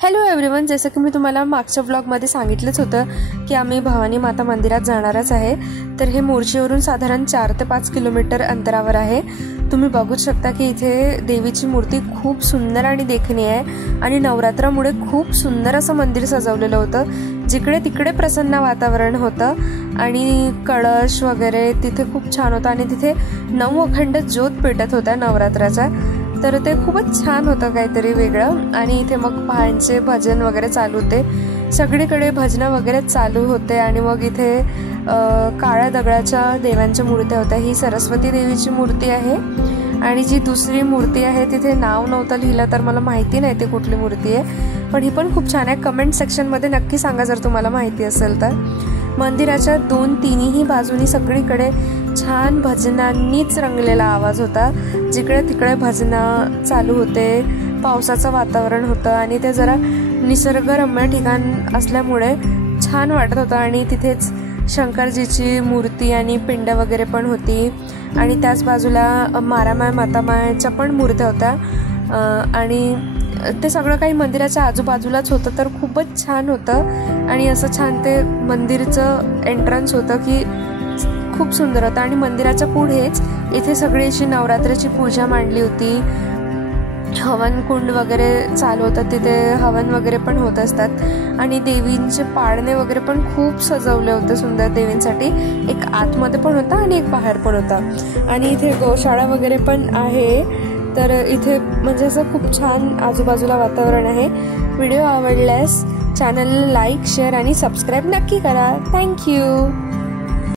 Hello everyone, जसं की मी तुम्हाला मागच्या व्लॉगमध्ये सांगितलंच होतं की आम्ही भवानी माता मंदिरात जाणारच आहे। तर हे मोर्शीवरून साधारण 4 ते 5 किलोमीटर अंतरावर आहे। तुम्ही बघू शकता की इथे देवीची मूर्ती खूप सुंदर आणि देखणी आहे आणि नवरात्रामुळे खूप सुंदर असं मंदिर सजवलेलं होतं। जिकडे तिकडे प्रसन्न वातावरण होतं आणि कळश वगैरे तिथे खूप छान होता आणि तिथे 9 अखंड ज्योत पेटत होत्या नवरात्राचा। तर ते खूपच छान होतं, काहीतरी वेगळं। आणि इथे मग पहाडांचे भजन वगैरे चालू होते, सगळीकडे भजन वगैरे चालू होते। आणि मग इथे काळ्या दगडाच्या देवांच्या मूर्त्या होत्या। ही सरस्वती देवीची मूर्ती आहे आणि जी दुसरी मूर्ती आहे तिथे नाव नव्हतं लिहिलं, तर मला माहिती नाही ती कुठली मूर्ती आहे, पण ही पण खूप छान आहे। कमेंट सेक्शनमध्ये नक्की सांगा जर तुम्हाला माहिती असेल तर। मंदिराच्या तिन्ही बाजूनी सगळीकडे छान भजनांनीच रंगलेला आवाज होता। जिकडे तिकडे भजन चालू होते, पावसाचं वातावरण होतं आणि ते जरा निसर्गरम्य ठिकाण असल्यामुळे छान वाटत होतं। आणि तिथेच शंकरजीची मूर्ती आणि पिंड वगैरे पण होती आणि त्याच बाजूला मारामाय मातामायच्या पण मूर्त्या होत्या आणि ते सगळं काही मंदिराच्या आजूबाजूलाच होतं। तर खूपच छान होतं आणि असं छान ते मंदिरचं एंट्रन्स होतं की खूप सुंदर होतं। आणि मंदिराच्या पुढेच इथे सगळी अशी नवरात्राची पूजा मांडली होती, हवन कुंड वगैरे चालू होतं, तिथे हवन वगैरे पण होत असतात आणि देवींचे पाळणे वगैरे पण खूप सजवले होते सुंदर देवींसाठी। एक आतमध्ये पण होता आणि एक बाहेर पण होता आणि इथे गौशाळा वगैरे पण आहे। तर इथे म्हणजे असं खूप छान आजूबाजूला वातावरण आहे। व्हिडिओ आवडल्यास चॅनलला लाईक, शेअर आणि सबस्क्राईब नक्की करा। थँक्यू।